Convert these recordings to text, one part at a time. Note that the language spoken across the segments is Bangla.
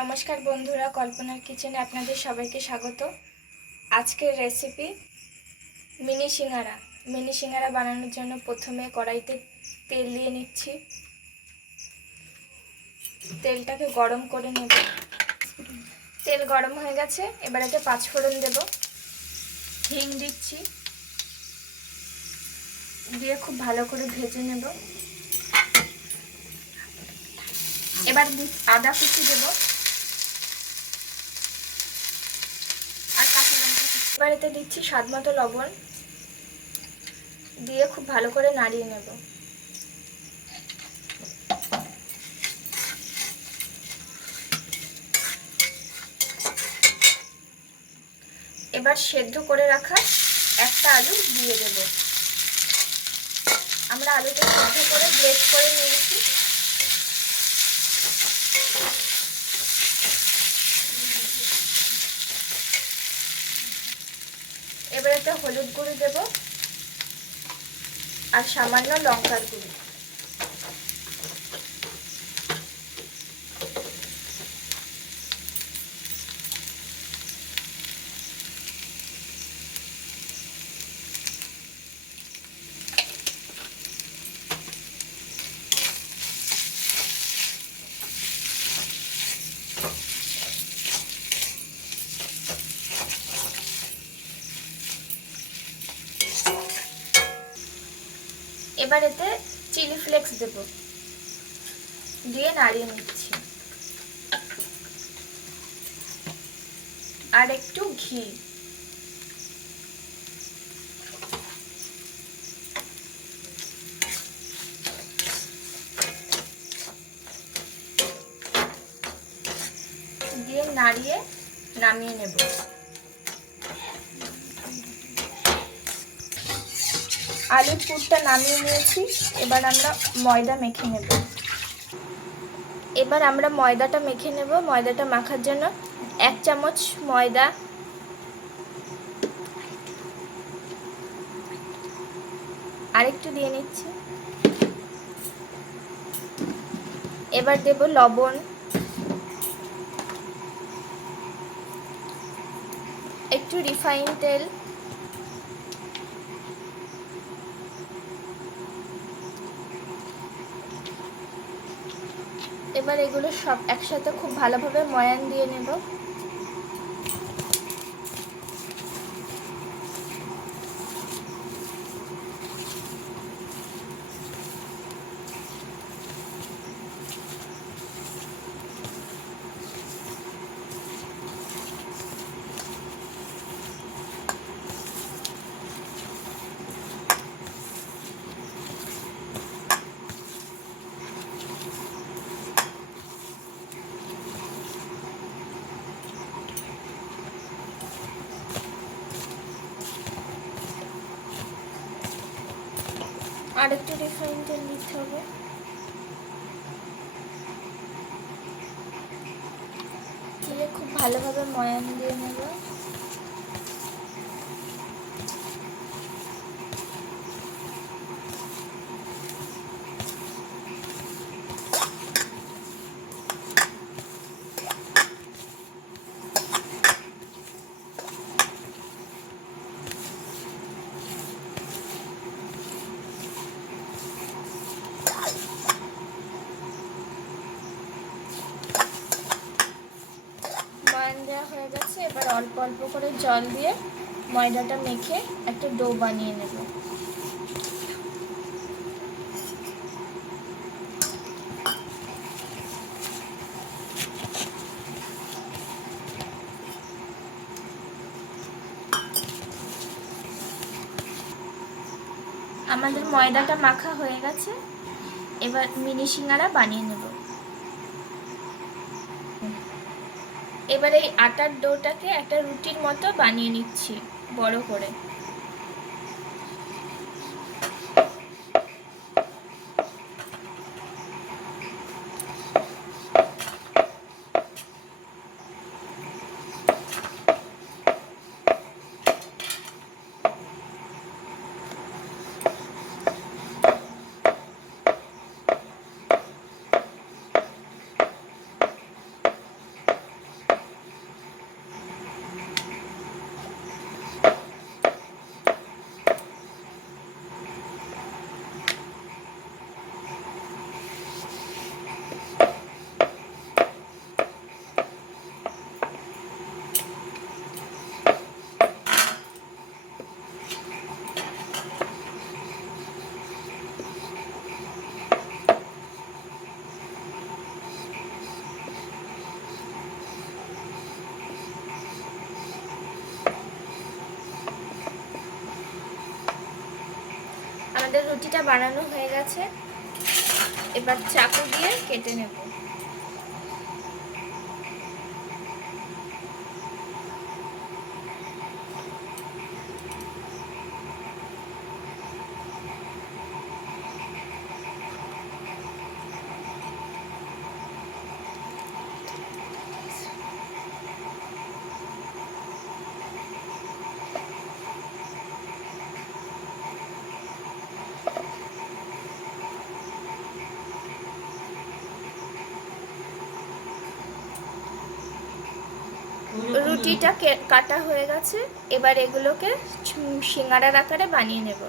নমস্কার বন্ধুরা, কল্পনার কিচেনে আপনাদের সবাইকে স্বাগত। আজকের রেসিপি মিনি সিঙ্গারা বানানোর জন্য প্রথমে কড়াইতে তেল দিয়ে নিচ্ছি। তেলটাকে গরম করে নেব। তেল গরম হয়ে গেছে, এবার এতে 5 ফোড়ন দেব। হিং দিচ্ছি, দিয়ে খুব ভালো করে ভেজে নেব। এবার আদা কুচি দেব আর কাঁচা লঙ্কা কুচি। এবার এতে দিচ্ছি স্বাদ মতো লবণ, দিয়ে খুব ভালো করে নাড়িয়ে নেব। এবার সেদ্ধ করে রাখা একটা আলু দিয়ে দেব। আমরা আলুটা সেদ্ধ করে গ্রেট করে নিয়েছি। এবার একটা হলুদ গুঁড়ো দেব আর সামান্য লঙ্কার গুঁড়ো। এবার এতে চিলি ফ্লেক্স দেব, দিয়ে নাড়িয়ে নিচ্ছি। আর একটু ঘি। দিয়ে নাড়িয়ে নামিয়ে নেব। আলুর পুরটা নামিয়ে নিয়েছি। এবার আমরা ময়দা মেখে নেব। ময়দাটা মাখার জন্য 1 চামচ ময়দা, আরেকটু দিয়ে নিচ্ছি। এবার দেব লবণ, একটু রিফাইন তেল, এবার এগুলো সব একসাথে খুব ভালোভাবে ময়ান দিয়ে নেব। আর একটু রিফাইন তেল দিতে হবে। দিয়ে খুব ভালোভাবে ময়ান দিয়ে নেব। ময়ান দেওয়া হয়ে গেছে। এবার অল্প অল্প করে জল দিয়ে ময়দাটা মেখে একটা ডো বানিয়ে নেব। আমাদের ময়দাটা মাখা হয়ে গেছে। এবার মিনি সিঙ্গারা বানিয়ে নেব। এবার এই আটার ডোটাকে একটা রুটির মতো বানিয়ে নিচ্ছি বড় করে। আমাদের রুটিটা বানানো হয়ে গেছে, এবার চাকু দিয়ে কেটে নেব। রুটিটা কাটা হয়ে গেছে, এবার এগুলোকে সিঙ্গারার আকারে বানিয়ে নেব।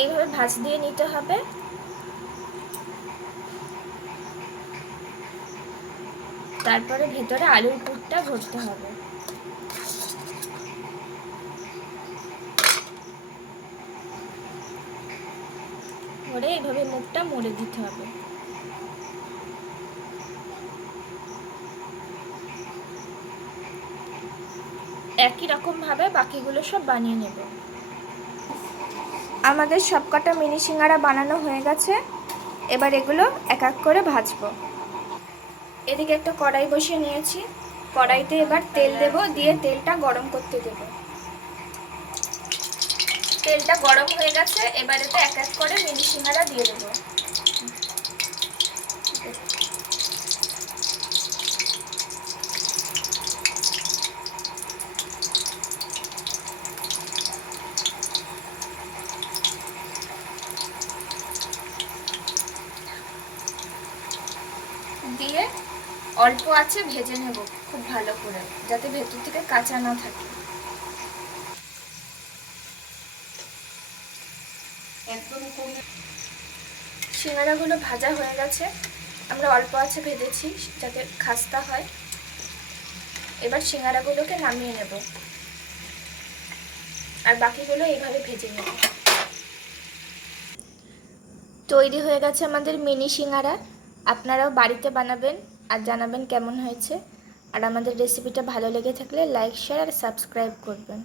এইভাবে ভাঁজ দিয়ে নিতে হবে। তারপরে ভেতরে আলুর পুরটা ভরতে হবে। ভরে এইভাবে মুখটা মুড়ে দিতে হবে। একই রকম ভাবে বাকিগুলো সব বানিয়ে নেব। আমাদের সবকটা মিনি সিঙ্গারা বানানো হয়ে গেছে, এবার এগুলো এক এক করে ভাজবো। এদিকে একটা কড়াই বসিয়ে নিয়েছি, কড়াইতে এবার তেল দেব, দিয়ে তেলটা গরম করতে দেব। তেলটা গরম হয়ে গেছে, এবার এতে এক এক করে মিনি সিঙ্গারা দিয়ে দেবো। দিয়ে অল্প আছে ভেজে নেব খুব ভালো করে, যাতে ভেতর থেকে কাঁচা না থাকে। সিঙ্গারাগুলো ভাজা হয়ে গেছে, আমরা অল্প আছে ভেজেছি যাতে খাস্তা হয়। এবার সিঙ্গারাগুলোকে নামিয়ে নেব, আর বাকিগুলো এইভাবে ভেজে নেব। তৈরি হয়ে গেছে আমাদের মিনি সিঙ্গারা। আপনারাও বাড়িতে বানাবেন আর জানাবেন কেমন হয়েছে। আর আমাদের রেসিপিটা ভালো লেগে থাকলে লাইক, শেয়ার আর সাবস্ক্রাইব করবেন।